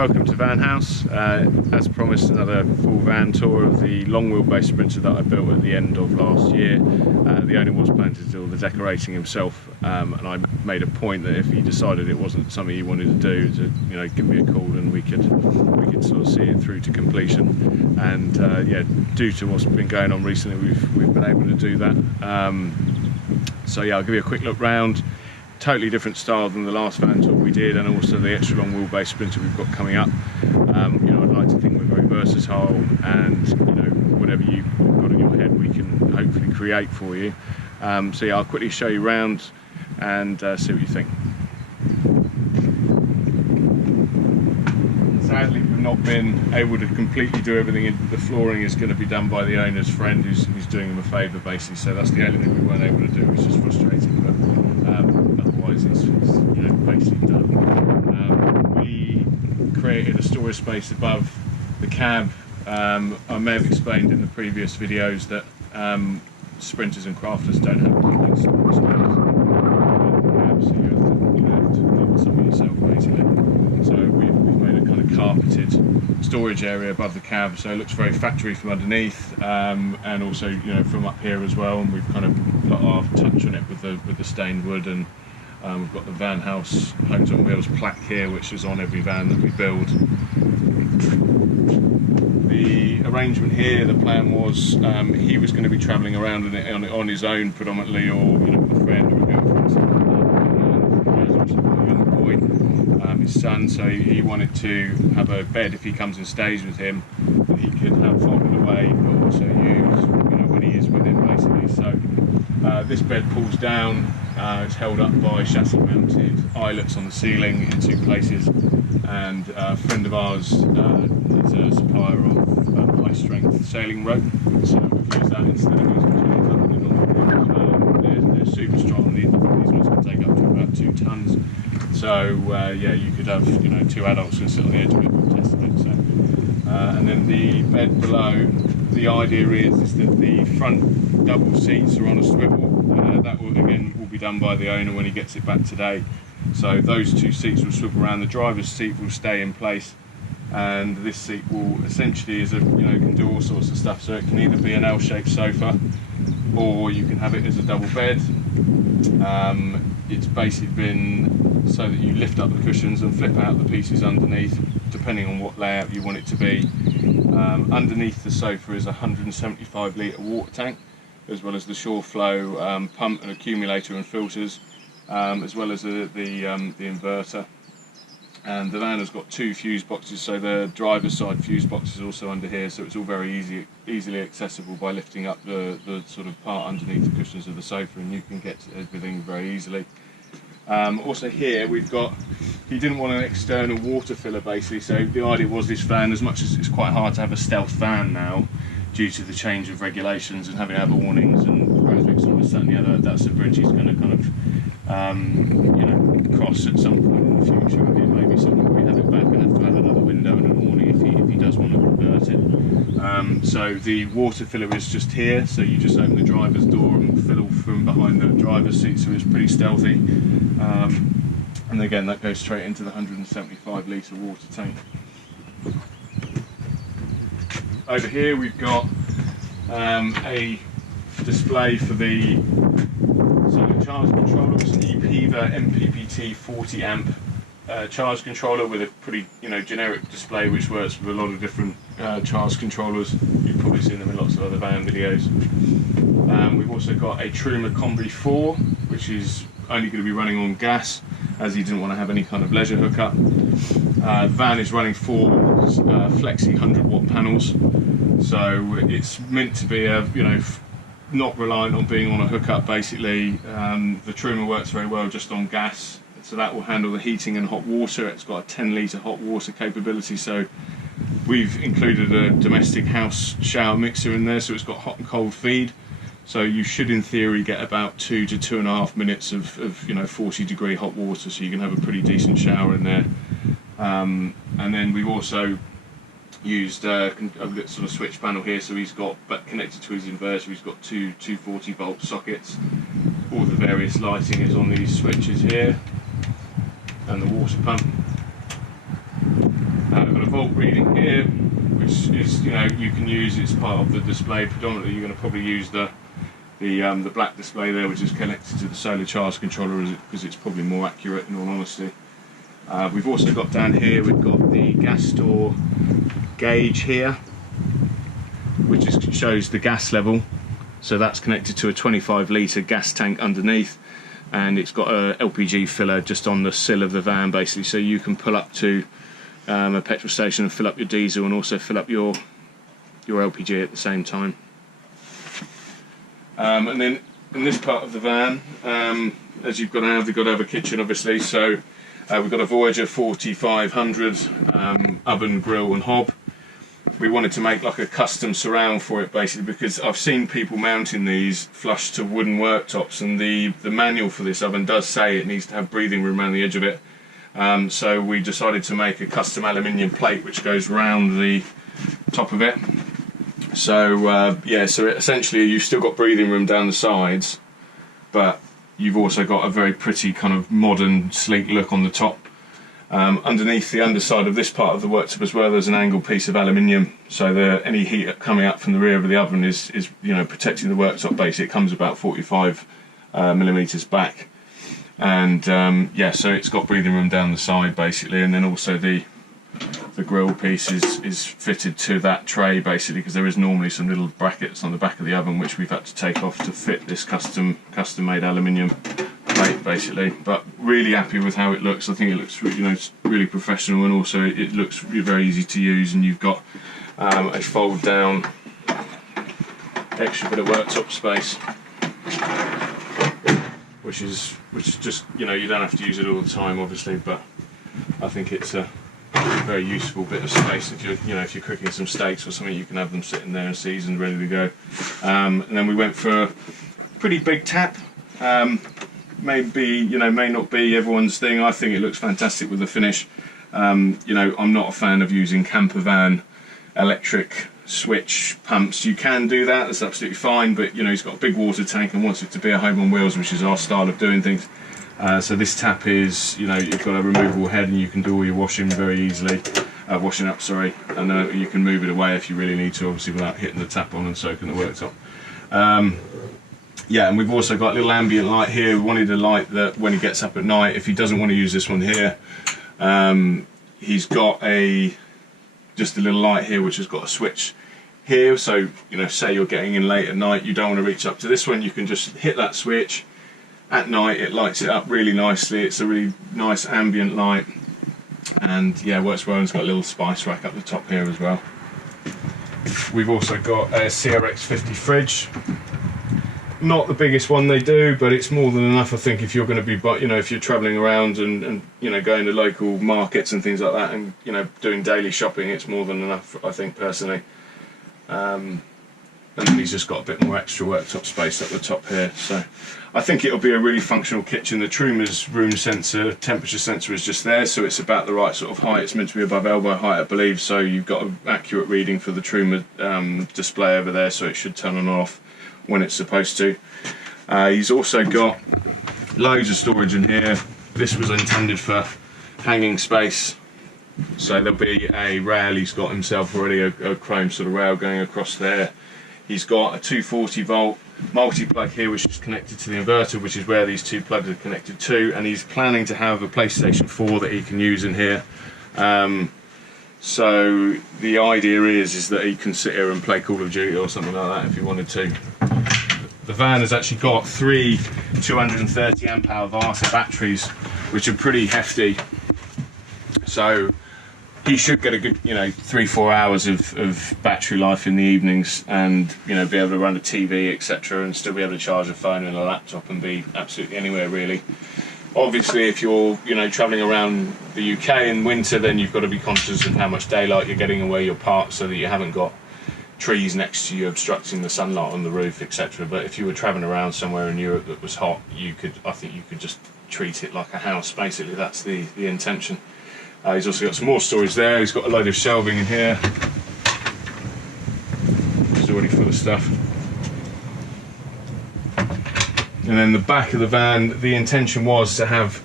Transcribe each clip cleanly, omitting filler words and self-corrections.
welcome to VANHAUS. As promised, another full van tour of the long wheelbase Sprinter that I built at the end of last year. The owner was planning to do all the decorating himself, and I made a point that if he decided it wasn't something he wanted to do, to give me a call and we could sort of see it through to completion. And yeah, due to what's been going on recently, we've been able to do that. So yeah, I'll give you a quick look round. Totally different style than the last van tour we did, and also the extra long wheelbase Sprinter we've got coming up. I'd like to think we're very versatile, and whatever you've got in your head we can hopefully create for you. So yeah, I'll quickly show you around and see what you think. Sadly, we've not been able to completely do everything. The flooring is going to be done by the owner's friend who's doing him a favour basically, so that's the only thing we weren't able to do, which is frustrating, but otherwise it's basically done. We created a storage space above the cab. I may have explained in the previous videos that sprinters and crafters don't have complete storage space above the cab, so you have to build something yourself basically. So we've made a kind of carpeted storage area above the cab, so it looks very factory from underneath, and also from up here as well. And we've kind of put our touch on it with the stained wood, and we've got the VANHAUS Homes on Wheels plaque here, which is on every van that we build. The arrangement here, the plan was he was going to be travelling around on his own predominantly, or with a friend or a girlfriend, something like that. He has also got a young boy, his son, so he wanted to have a bed if he comes and stays with him that he could have folded away, but also use when he is with him basically. So this bed pulls down. It's held up by chassis mounted eyelets on the ceiling in two places, and a friend of ours is a supplier of high strength sailing rope, so we've used that instead of using chains under the normal. They're super strong. These ones can take up to about 2 tons. So yeah, you could have two adults who sit on the edge of it and test it. So, and then the bed below, the idea is that the front double seats are on a swivel. That will be done by the owner when he gets it back today. So those two seats will swivel around. The driver's seat will stay in place, and this seat will essentially can do all sorts of stuff. So it can either be an L-shaped sofa, or you can have it as a double bed. It's basically been so that you lift up the cushions and flip out the pieces underneath, depending on what layout you want it to be. Underneath the sofa is a 175 litre water tank, as well as the shore flow pump and accumulator and filters, as well as the inverter. And the van has got 2 fuse boxes, so the driver's side fuse box is also under here, so it's all very easily accessible by lifting up the sort of part underneath the cushions of the sofa, and you can get to everything very easily. Also here we've got, he didn't want an external water filler basically, so the idea was this van, as much as it's quite hard to have a stealth van now due to the change of regulations and having to have warnings and graphics and this, that and the other, that's a bridge he's going to kind of cross at some point in the future. It may be something we have it back and have to have another window and an awning if he does want to convert it. So the water filler is just here, so you just open the driver's door and fill from behind the driver's seat, so it's pretty stealthy. And again, that goes straight into the 175 litre water tank. Over here we've got a display for the charge controller. It's an Epever MPPT 40 amp charge controller with a pretty generic display which works with a lot of different charge controllers. You've probably seen them in lots of other van videos. We've also got a TRUMA Combi 4, which is only going to be running on gas, as he didn't want to have any kind of leisure hookup. The van is running 4 flexi 100-watt panels, so it's meant to be a not reliant on being on a hookup basically. The TRUMA works very well just on gas, so that will handle the heating and hot water. It's got a 10 litre hot water capability, so we've included a domestic house shower mixer in there, so it's got hot and cold feed. So you should in theory get about 2 to 2.5 minutes of 40-degree hot water, so you can have a pretty decent shower in there. And then we've also used a sort of switch panel here, so he's got, but connected to his inverter, he's got two 240-volt sockets. All the various lighting is on these switches here, and the water pump. I've got a volt reading here, which is, you know, you can use, it's part of the display. Predominantly you're going to probably use the black display there, which is connected to the solar charge controller, because it's probably more accurate in all honesty. We've also got down here, we've got the gas store gauge here, which shows the gas level. So that's connected to a 25 litre gas tank underneath, and it's got a LPG filler just on the sill of the van basically, so you can pull up to a petrol station and fill up your diesel and also fill up your LPG at the same time. And then in this part of the van, as you've got to have a kitchen obviously, so we've got a Voyager 4500 oven, grill and hob. We wanted to make like a custom surround for it basically, because I've seen people mounting these flush to wooden worktops, and the manual for this oven does say it needs to have breathing room around the edge of it. So we decided to make a custom aluminium plate which goes round the top of it. So yeah, so essentially you've still got breathing room down the sides, but you've also got a very pretty kind of modern sleek look on the top. Underneath the underside of this part of the worktop as well, there's an angled piece of aluminium, so any heat coming up from the rear of the oven is you know, protecting the worktop base. It comes about 45 millimeters back, and yeah, so it's got breathing room down the side basically, and then also the grill piece is fitted to that tray basically, because there is normally some little brackets on the back of the oven which we've had to take off to fit this custom made aluminium plate basically. But really happy with how it looks. I think it looks, you know, it's really professional, and also it looks very easy to use, and you've got a fold down extra bit of worktop space, which is just, you know, you don't have to use it all the time obviously, but I think it's a very useful bit of space. If if you're cooking some steaks or something, you can have them sitting there and seasoned, ready to go. And then we went for a pretty big tap. Maybe, may not be everyone's thing. I think it looks fantastic with the finish. I'm not a fan of using camper van electric switch pumps. You can do that, that's absolutely fine, but he's got a big water tank and wants it to be a home on wheels, which is our style of doing things. So this tap is, you've got a removable head and you can do all your washing very easily, washing up, sorry, and you can move it away if you really need to, obviously without hitting the tap on and soaking the worktop. Yeah, and we've also got a little ambient light here. We wanted a light that when he gets up at night, if he doesn't want to use this one here, he's got just a little light here which has got a switch here, so say you're getting in late at night, you don't want to reach up to this one, you can just hit that switch. At night it lights it up really nicely. It's a really nice ambient light, and yeah, works well, and it's got a little spice rack up the top here as well. We've also got a CRX50 fridge. Not the biggest one they do, but it's more than enough, I think, if you're going to be, if you're travelling around and going to local markets and things like that, and doing daily shopping, it's more than enough, I think, personally. And then he's just got a bit more extra worktop space at the top here, so I think it'll be a really functional kitchen. The TRUMA's room sensor, temperature sensor is just there, so it's about the right sort of height. It's meant to be above elbow height, I believe, so you've got an accurate reading for the TRUMA display over there, so it should turn on and off when it's supposed to. He's also got loads of storage in here. This was intended for hanging space, so there'll be a rail. He's got himself already a chrome sort of rail going across there. He's got a 240 volt multi-plug here which is connected to the inverter, which is where these two plugs are connected to, and he's planning to have a PlayStation 4 that he can use in here. So the idea is that he can sit here and play Call of Duty or something like that if he wanted to. The van has actually got 3 230 amp hour VARTA batteries, which are pretty hefty, so he should get a good 3-4 hours of battery life in the evenings, and be able to run a TV, etc., and still be able to charge a phone and a laptop and be absolutely anywhere really. Obviously, if you're travelling around the UK in winter, then you've got to be conscious of how much daylight you're getting and where you're parked, so that you haven't got trees next to you obstructing the sunlight on the roof, etc. But if you were travelling around somewhere in Europe that was hot, I think you could just treat it like a house. Basically, that's the intention. He's also got some more storage there. He's got a load of shelving in here, which is already full of stuff. And then the back of the van, the intention was to have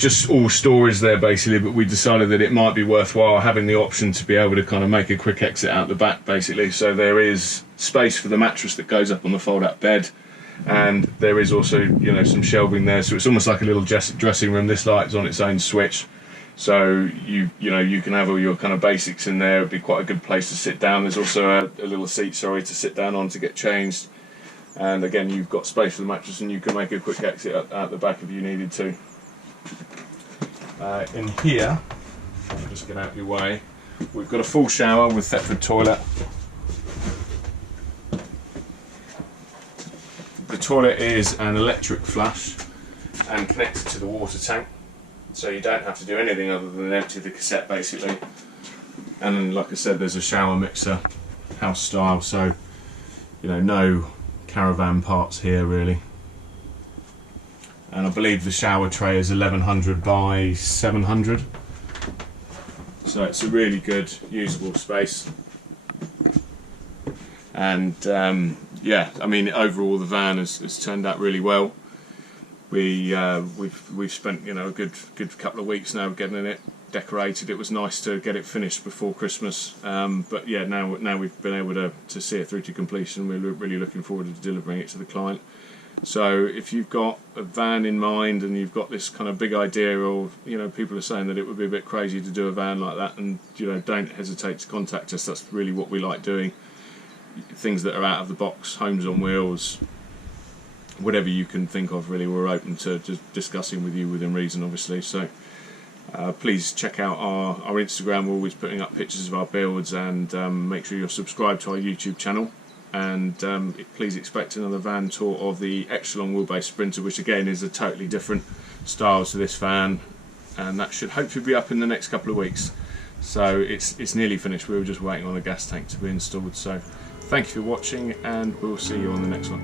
just all storage there basically, but we decided that it might be worthwhile having the option to be able to kind of make a quick exit out the back basically. So there is space for the mattress that goes up on the fold-out bed, and there is also, you know, some shelving there, so it's almost like a little dressing room. This light's on its own switch, so you know, you can have all your kind of basics in there. It'd be quite a good place to sit down. There's also a little seat, sorry, to sit down on to get changed, and again, you've got space for the mattress, and you can make a quick exit out the back if you needed to. In here, I'll just get out of your way, we've got a full shower with Thetford toilet. The toilet is an electric flush and connected to the water tank, so you don't have to do anything other than empty the cassette basically. And then, like I said, there's a shower mixer, house style, so you know, no caravan parts here really. And I believe the shower tray is 1100 by 700, so it's a really good usable space. And yeah, I mean, overall the van has turned out really well. We've spent, you know, a good couple of weeks now getting it decorated. It was nice to get it finished before Christmas, but yeah, now we've been able to see it through to completion. We're really looking forward to delivering it to the client. So if you've got a van in mind and you've got this kind of big idea, or you know, people are saying that it would be a bit crazy to do a van like that, and you know, don't hesitate to contact us. That's really what we like doing. Things that are out of the box, homes on wheels, whatever you can think of really, we're open to just discussing with you within reason, obviously. So please check out our Instagram. We're always putting up pictures of our builds, and make sure you're subscribed to our YouTube channel. And please expect another van tour of the extra long wheelbase Sprinter, which again is a totally different style to this van, and that should hopefully be up in the next couple of weeks. So it's nearly finished. We were just waiting on the gas tank to be installed. So thank you for watching, and we'll see you on the next one.